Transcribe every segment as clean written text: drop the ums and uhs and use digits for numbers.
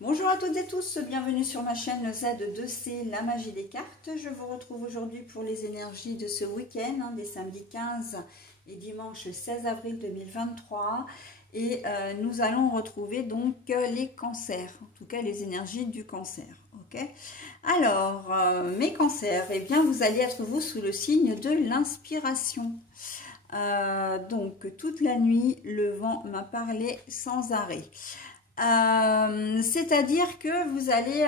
Bonjour à toutes et tous, bienvenue sur ma chaîne Z2C, la magie des cartes. Je vous retrouve aujourd'hui pour les énergies de ce week-end, des samedis 15 et dimanche 16 avril 2023. Et nous allons retrouver donc les cancers, en tout cas les énergies du cancer. Ok. Alors, mes cancers, eh bien vous allez être vous sous le signe de l'inspiration. Donc toute la nuit, le vent m'a parlé sans arrêt. C'est-à-dire que vous allez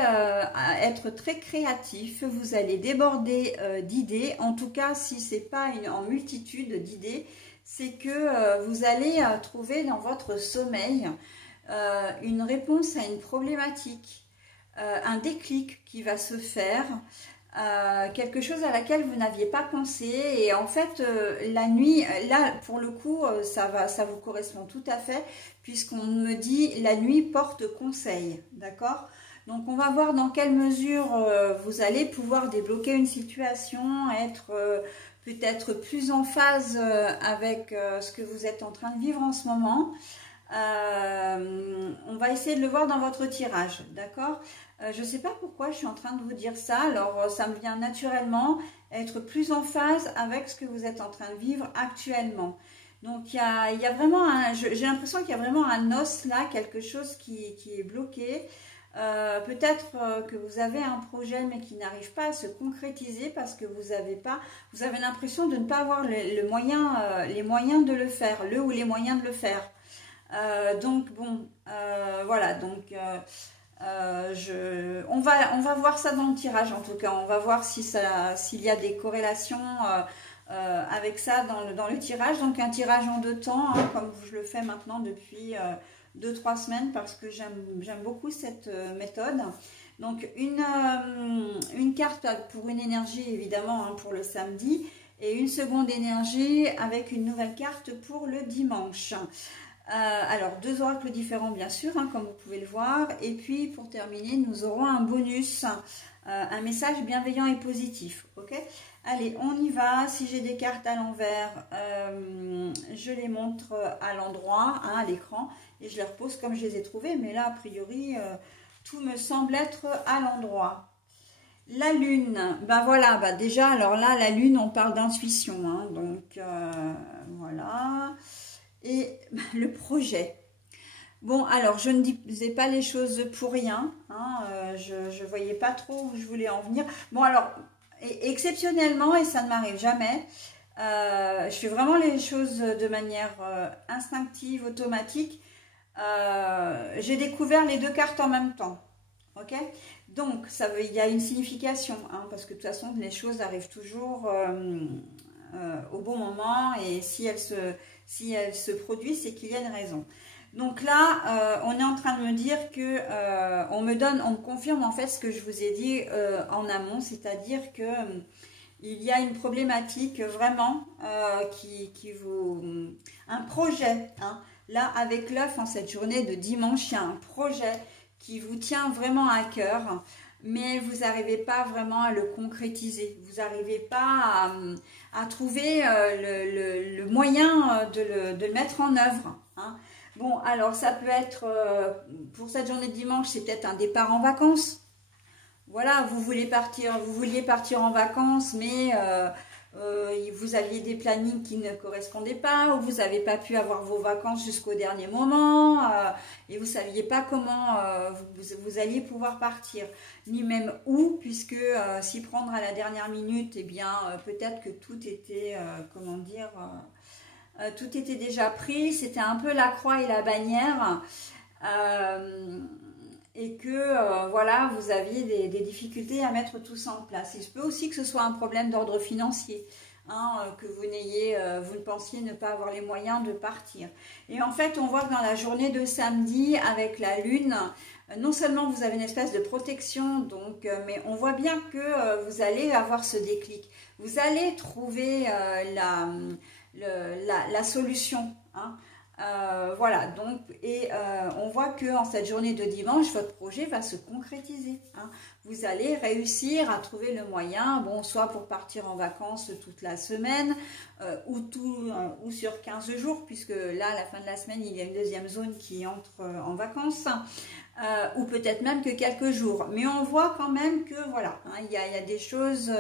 être très créatif, vous allez déborder d'idées. En tout cas, si c'est pas en multitude d'idées, c'est que vous allez trouver dans votre sommeil une réponse à une problématique, un déclic qui va se faire. Quelque chose à laquelle vous n'aviez pas pensé, et en fait la nuit, là pour le coup ça vous correspond tout à fait, puisqu'on me dit la nuit porte conseil, d'accord? Donc on va voir dans quelle mesure vous allez pouvoir débloquer une situation, être peut-être plus en phase avec ce que vous êtes en train de vivre en ce moment. On va essayer de le voir dans votre tirage, d'accord? Je ne sais pas pourquoi je suis en train de vous dire ça, alors ça me vient naturellement, être plus en phase avec ce que vous êtes en train de vivre actuellement. Donc il y a vraiment j'ai l'impression qu'il y a vraiment un os là, quelque chose qui est bloqué. Peut-être que vous avez un projet mais qui n'arrive pas à se concrétiser parce que vous avez l'impression de ne pas avoir les moyens de le faire, ou les moyens de le faire. Donc bon, voilà, donc on va voir ça dans le tirage. En tout cas, on va voir s'il y a des corrélations avec ça dans le tirage. Donc un tirage en deux temps, comme je le fais maintenant depuis 2-3 semaines, parce que j'aime beaucoup cette méthode. Donc une carte pour une énergie évidemment, pour le samedi, et une seconde énergie avec une nouvelle carte pour le dimanche. Alors, deux oracles différents, bien sûr, comme vous pouvez le voir. Et puis, pour terminer, nous aurons un bonus, un message bienveillant et positif. Ok? Allez, on y va. Si j'ai des cartes à l'envers, je les montre à l'endroit, à l'écran, et je les repose comme je les ai trouvées. Mais là, a priori, tout me semble être à l'endroit. La lune, ben voilà, déjà, alors là, la lune, on parle d'intuition, donc voilà. Et le projet. Bon, alors, je ne disais pas les choses pour rien. Je ne voyais pas trop où je voulais en venir. Bon, alors, exceptionnellement, et ça ne m'arrive jamais, je fais vraiment les choses de manière instinctive, automatique. J'ai découvert les deux cartes en même temps. Ok? Donc, il y a une signification, parce que de toute façon, les choses arrivent toujours au bon moment, et si elles se produisent, c'est qu'il y a une raison. Donc là, on est en train de me dire que on me confirme en fait ce que je vous ai dit en amont, c'est-à-dire que il y a une problématique vraiment un projet. Là, avec l'œuf, en cette journée de dimanche, il y a un projet qui vous tient vraiment à cœur, mais vous n'arrivez pas vraiment à le concrétiser. Vous n'arrivez pas à trouver le moyen de le mettre en œuvre. Bon, alors ça peut être, pour cette journée de dimanche, c'est peut-être un départ en vacances. Voilà, vous vouliez partir en vacances, mais vous aviez des plannings qui ne correspondaient pas, ou vous n'avez pas pu avoir vos vacances jusqu'au dernier moment, et vous ne saviez pas comment vous alliez pouvoir partir, ni même où, puisque s'y prendre à la dernière minute, eh bien peut-être que tout était, tout était déjà pris, c'était un peu la croix et la bannière, et que voilà, vous aviez des difficultés à mettre tout ça en place. Il se peut aussi que ce soit un problème d'ordre financier, que vous ne pensiez ne pas avoir les moyens de partir. Et en fait, on voit que dans la journée de samedi, avec la lune, non seulement vous avez une espèce de protection, donc, mais on voit bien que vous allez avoir ce déclic. Vous allez trouver la solution. Voilà, donc, et on voit que en cette journée de dimanche, votre projet va se concrétiser, hein. Vous allez réussir à trouver le moyen, bon, soit pour partir en vacances toute la semaine, ou sur 15 jours, puisque là, à la fin de la semaine, il y a une deuxième zone qui entre en vacances, ou peut-être même que quelques jours. Mais on voit quand même que, voilà, hein, il y a des choses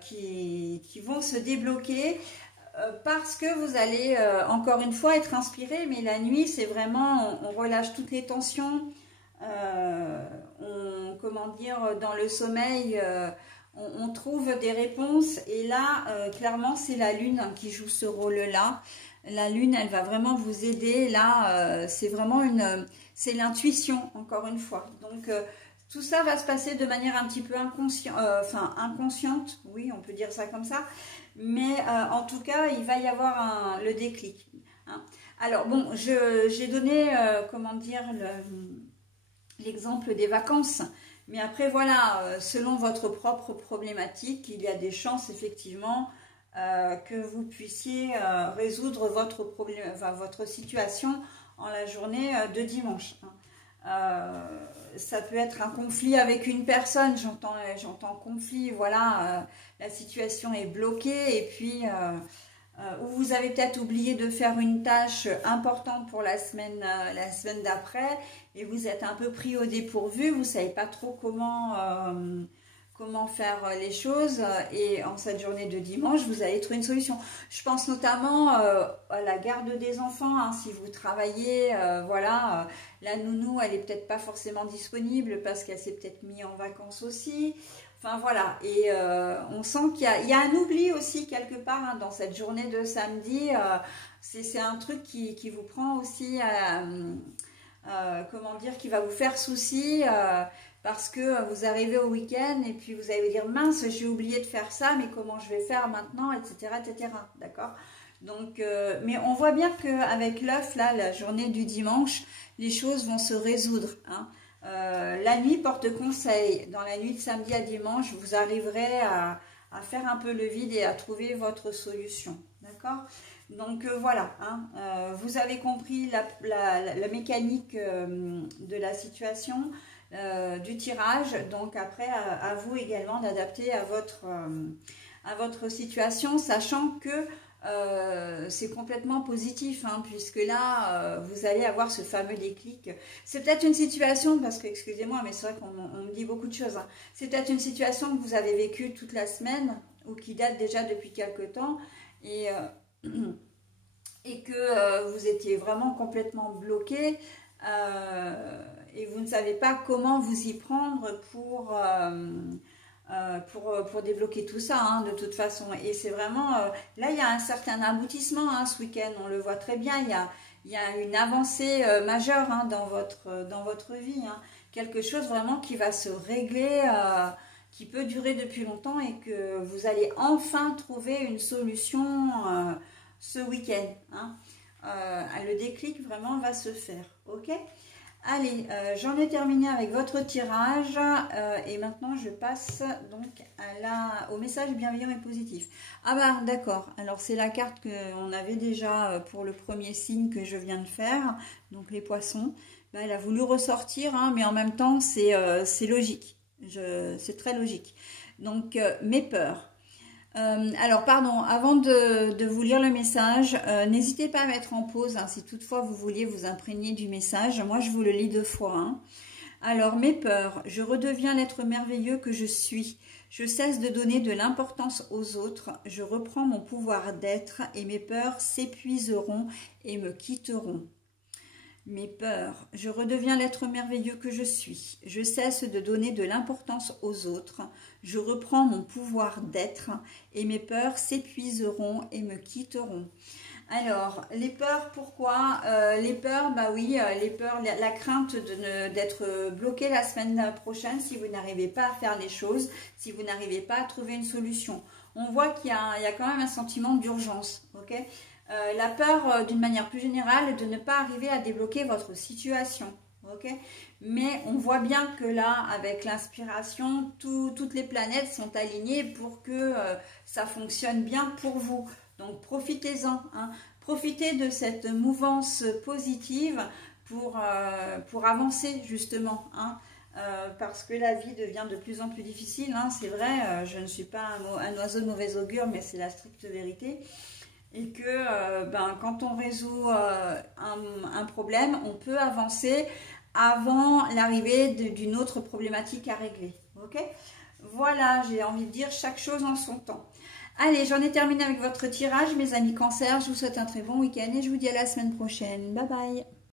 qui vont se débloquer, parce que vous allez encore une fois être inspiré, mais la nuit c'est vraiment, on relâche toutes les tensions, comment dire, dans le sommeil, on trouve des réponses, et là clairement c'est la lune qui joue ce rôle-là. La lune, elle va vraiment vous aider, là c'est vraiment c'est l'intuition encore une fois, donc tout ça va se passer de manière un petit peu inconsciente, oui, on peut dire ça comme ça, mais en tout cas, il va y avoir le déclic, hein. Alors bon, j'ai donné, comment dire, l'exemple des vacances, mais après voilà, selon votre propre problématique, il y a des chances effectivement que vous puissiez résoudre votre problème, enfin, votre situation en la journée de dimanche, hein. Ça peut être un conflit avec une personne, j'entends conflit, voilà, la situation est bloquée, et puis ou vous avez peut-être oublié de faire une tâche importante pour la semaine d'après, et vous êtes un peu pris au dépourvu, vous ne savez pas trop comment faire les choses, et en cette journée de dimanche, vous allez trouver une solution. Je pense notamment à la garde des enfants, hein, si vous travaillez, voilà, la nounou, elle est peut-être pas forcément disponible parce qu'elle s'est peut-être mise en vacances aussi. Enfin voilà, et on sent qu'il y a un oubli aussi quelque part, hein, dans cette journée de samedi. C'est un truc qui vous prend aussi, comment dire, qui va vous faire souci, parce que vous arrivez au week-end et puis vous allez vous dire mince, j'ai oublié de faire ça, mais comment je vais faire maintenant, etc., etc. D'accord? Donc, mais on voit bien qu'avec l'œuf, là, la journée du dimanche, les choses vont se résoudre, hein. La nuit porte conseil. Dans la nuit de samedi à dimanche, vous arriverez à faire un peu le vide et à trouver votre solution. D'accord? Donc voilà, hein, vous avez compris la mécanique de la situation, du tirage. Donc après, à vous également d'adapter à votre situation, sachant que c'est complètement positif, hein, puisque là vous allez avoir ce fameux déclic. C'est peut-être une situation, parce que excusez-moi, mais c'est vrai qu'on me dit beaucoup de choses, hein. C'est peut-être une situation que vous avez vécue toute la semaine, ou qui date déjà depuis quelque temps, et que vous étiez vraiment complètement bloqué, et vous ne savez pas comment vous y prendre pour débloquer tout ça, hein, de toute façon. Et c'est vraiment, là il y a un certain aboutissement, hein, ce week-end, on le voit très bien, il y a une avancée majeure, hein, dans votre vie, hein. Quelque chose vraiment qui va se régler, qui peut durer depuis longtemps, et que vous allez enfin trouver une solution ce week-end, hein. Le déclic vraiment va se faire, ok? Allez, j'en ai terminé avec votre tirage, et maintenant je passe donc au message bienveillant et positif. Ah bah d'accord, alors c'est la carte qu'on avait déjà pour le premier signe que je viens de faire, donc les poissons. Bah, elle a voulu ressortir, hein, mais en même temps c'est logique, c'est très logique. Donc mes peurs. Alors pardon, avant de vous lire le message, n'hésitez pas à mettre en pause, hein, si toutefois vous vouliez vous imprégner du message. Moi je vous le lis 2 fois, hein. Alors mes peurs, je redeviens l'être merveilleux que je suis. Je cesse de donner de l'importance aux autres. Je reprends mon pouvoir d'être, et mes peurs s'épuiseront et me quitteront. Mes peurs, je redeviens l'être merveilleux que je suis. Je cesse de donner de l'importance aux autres. Je reprends mon pouvoir d'être, et mes peurs s'épuiseront et me quitteront. Alors, les peurs, pourquoi? Les peurs, bah oui, les peurs, la crainte d'être bloqué la semaine prochaine si vous n'arrivez pas à faire les choses, si vous n'arrivez pas à trouver une solution. On voit qu'il y a quand même un sentiment d'urgence, ok? La peur, d'une manière plus générale, de ne pas arriver à débloquer votre situation, ok? Mais on voit bien que là, avec l'inspiration, toutes les planètes sont alignées pour que ça fonctionne bien pour vous. Donc profitez-en, hein. profitez de cette mouvance positive pour avancer justement, hein, parce que la vie devient de plus en plus difficile, hein, c'est vrai, je ne suis pas un oiseau de mauvais augure, mais c'est la stricte vérité. Et que quand on résout un problème, on peut avancer avant l'arrivée d'une autre problématique à régler. Ok? Voilà, j'ai envie de dire chaque chose en son temps. Allez, j'en ai terminé avec votre tirage, mes amis Cancer. Je vous souhaite un très bon week-end et je vous dis à la semaine prochaine. Bye bye!